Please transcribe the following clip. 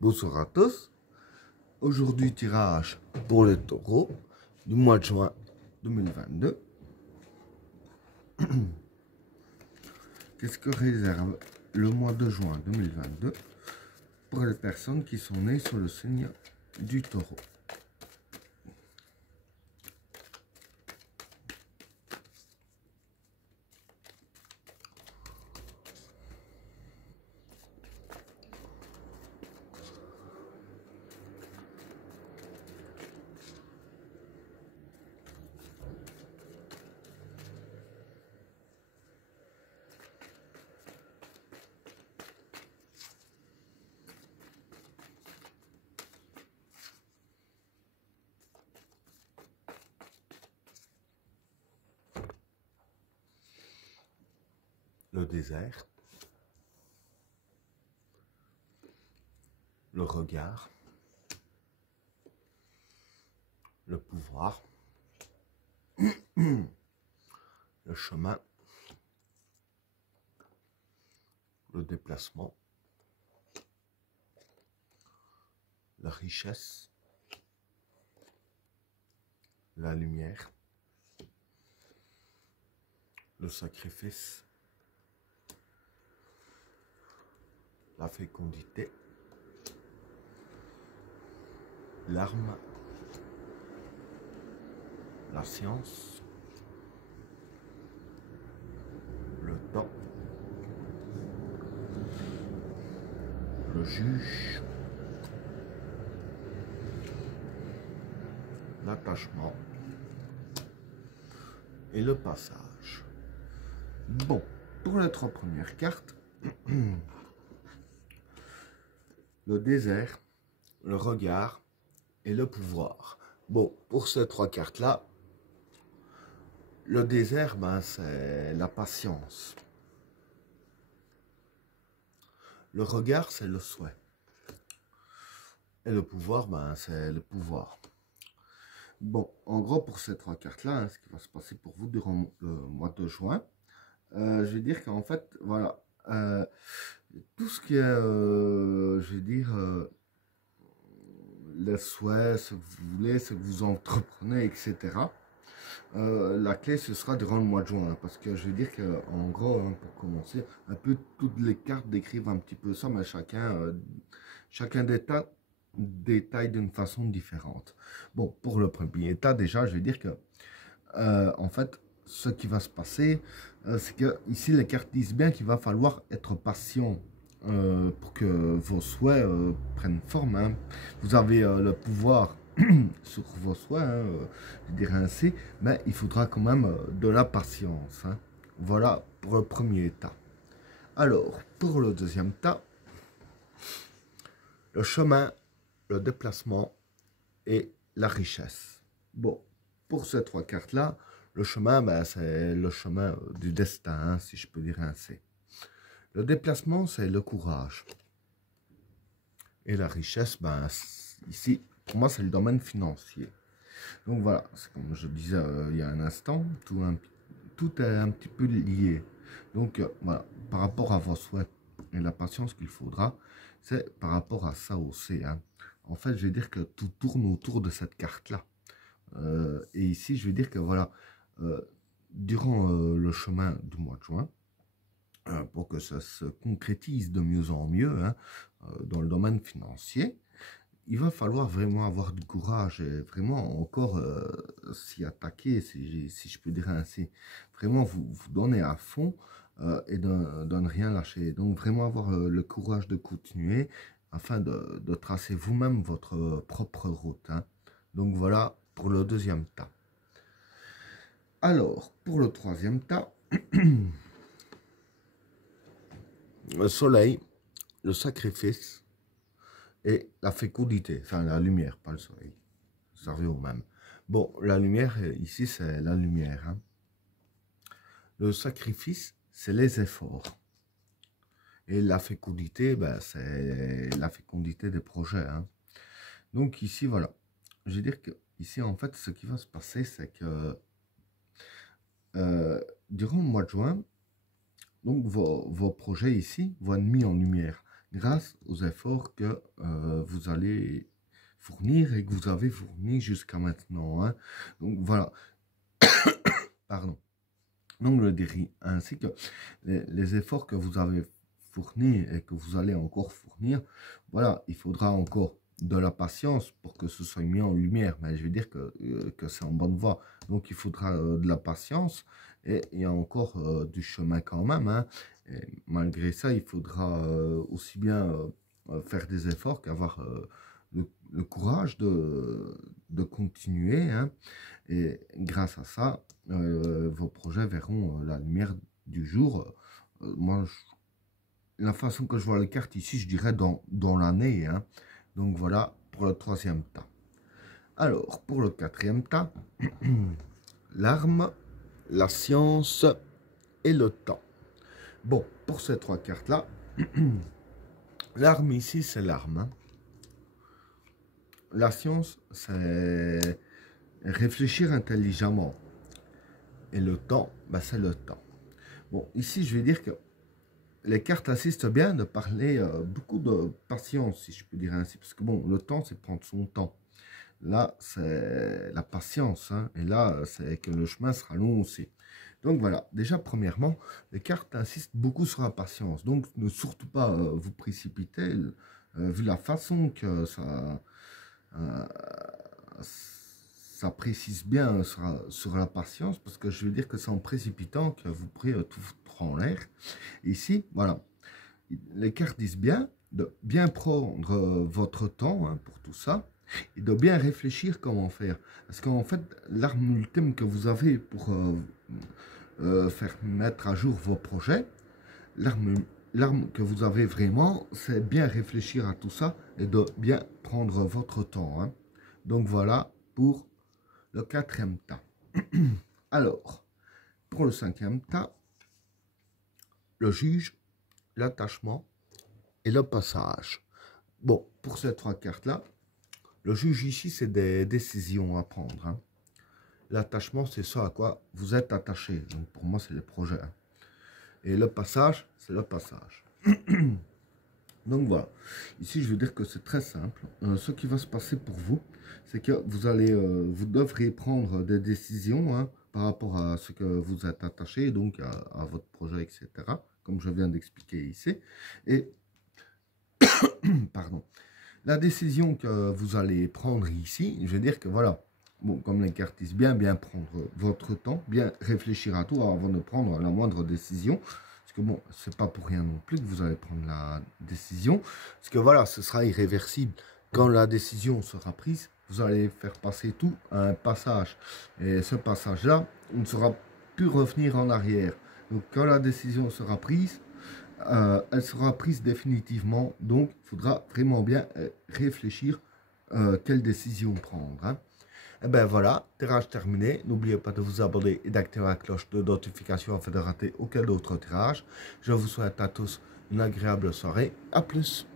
Bonsoir à tous. Aujourd'hui, tirage pour les taureaux du mois de juin 2022. Qu'est-ce que réserve le mois de juin 2022 pour les personnes qui sont nées sur le signe du taureau? Le désert, le regard, le pouvoir, le chemin, le déplacement, la richesse, la lumière, le sacrifice, la fécondité, l'arme, la science, le temps, le juge, l'attachement et le passage. Bon, pour les trois premières cartes, le désert, le regard et le pouvoir. Bon, pour ces trois cartes-là, le désert, ben, c'est la patience. Le regard, c'est le souhait. Et le pouvoir, ben, c'est le pouvoir. Bon, en gros, pour ces trois cartes-là, hein, ce qui va se passer pour vous durant le mois de juin, je vais dire qu'en fait, voilà, tout ce qui est, je vais dire, les souhaits, ce que vous voulez, ce que vous entreprenez, etc. La clé, ce sera durant le mois de juin, hein, parce que je veux dire qu'en gros, hein, pour commencer, un peu toutes les cartes décrivent un petit peu ça, mais chacun détaille d'une façon différente. Bon, pour le premier état, déjà, je vais dire que, en fait, ce qui va se passer, c'est que ici, les cartes disent bien qu'il va falloir être patient pour que vos souhaits prennent forme. Hein. Vous avez le pouvoir sur vos souhaits, hein, je dirais ainsi, mais il faudra quand même de la patience. Hein. Voilà pour le premier état. Alors, pour le deuxième état, le chemin, le déplacement et la richesse. Bon, pour ces trois cartes-là, le chemin, ben, c'est le chemin du destin, hein, si je peux dire ainsi. Le déplacement, c'est le courage. Et la richesse, ben, ici, pour moi, c'est le domaine financier. Donc voilà, c'est comme je disais il y a un instant, tout est un petit peu lié. Donc voilà, par rapport à vos souhaits et la patience qu'il faudra, c'est par rapport à ça aussi. Hein. En fait, je vais dire que tout tourne autour de cette carte-là. Et ici, je vais dire que voilà, durant le chemin du mois de juin, pour que ça se concrétise de mieux en mieux hein, dans le domaine financier, il va falloir vraiment avoir du courage et vraiment encore s'y attaquer, si je peux dire ainsi. Vraiment vous donner à fond et de ne rien lâcher. Donc vraiment avoir le courage de continuer afin de tracer vous-même votre propre route. Hein. Donc voilà pour le deuxième tas. Alors, pour le troisième tas, le soleil, le sacrifice et la fécondité, enfin la lumière, pas le soleil. Ça revient au même. Bon, la lumière, ici, c'est la lumière. Hein. Le sacrifice, c'est les efforts. Et la fécondité, ben, c'est la fécondité des projets. Hein. Donc ici, voilà. Je veux dire que ici, en fait, ce qui va se passer, c'est que durant le mois de juin, donc vos projets ici vont être mis en lumière. grâce aux efforts que vous allez fournir et que vous avez fourni jusqu'à maintenant. Hein. Donc voilà, pardon. Donc je dirais ainsi que les efforts que vous avez fournis et que vous allez encore fournir, voilà, il faudra encore de la patience pour que ce soit mis en lumière, mais je veux dire que c'est en bonne voie. Donc il faudra de la patience et il y a encore du chemin quand même. Hein. Et malgré ça, il faudra aussi bien faire des efforts qu'avoir le courage de continuer. Hein. Et grâce à ça, vos projets verront la lumière du jour. Moi, la façon que je vois les cartes ici, je dirais dans l'année. Hein. Donc voilà pour le troisième tas. Alors, pour le quatrième tas, l'arme, la science et le temps. Bon, pour ces trois cartes-là, l'arme ici, c'est l'arme. Hein. La science, c'est réfléchir intelligemment. Et le temps, ben, c'est le temps. Bon, ici, je vais dire que les cartes assistent bien de parler beaucoup de patience, si je peux dire ainsi. Parce que bon, le temps, c'est prendre son temps. Là, c'est la patience. Hein, et là, c'est que le chemin sera long aussi. Donc voilà, déjà, premièrement, les cartes insistent beaucoup sur la patience. Donc, ne surtout pas vous précipiter, vu la façon que ça précise bien sur la patience, parce que je veux dire que c'est en précipitant que vous pourrez tout foutre en l'air. Ici, voilà, les cartes disent bien de bien prendre votre temps hein, pour tout ça, et de bien réfléchir comment faire. Parce qu'en fait, l'arme ultime que vous avez pour faire mettre à jour vos projets, l'arme que vous avez vraiment, c'est bien réfléchir à tout ça et de bien prendre votre temps. Hein. Donc voilà pour le quatrième tas. Alors, pour le cinquième tas, le juge, l'attachement et le passage. Bon, pour ces trois cartes-là, le juge ici, c'est des décisions à prendre. Hein. L'attachement, c'est ça à quoi vous êtes attaché. Donc pour moi, c'est les projets. Hein. Et le passage, c'est le passage. Donc voilà. Ici, je veux dire que c'est très simple. Ce qui va se passer pour vous, c'est que vous devrez prendre des décisions hein, par rapport à ce que vous êtes attaché, donc à votre projet, etc. Comme je viens d'expliquer ici. Et, pardon, la décision que vous allez prendre ici, je veux dire que voilà, bon, comme les cartes disent bien prendre votre temps, bien réfléchir à tout avant de prendre la moindre décision. Parce que bon, c'est pas pour rien non plus que vous allez prendre la décision. Parce que voilà, ce sera irréversible. Quand la décision sera prise, vous allez faire passer tout à un passage. Et ce passage-là, on ne saura plus revenir en arrière. Donc quand la décision sera prise, elle sera prise définitivement. Donc il faudra vraiment bien réfléchir quelle décision prendre. Hein. Et ben voilà, tirage terminé. N'oubliez pas de vous abonner et d'activer la cloche de notification afin de rater aucun autre tirage. Je vous souhaite à tous une agréable soirée. À plus.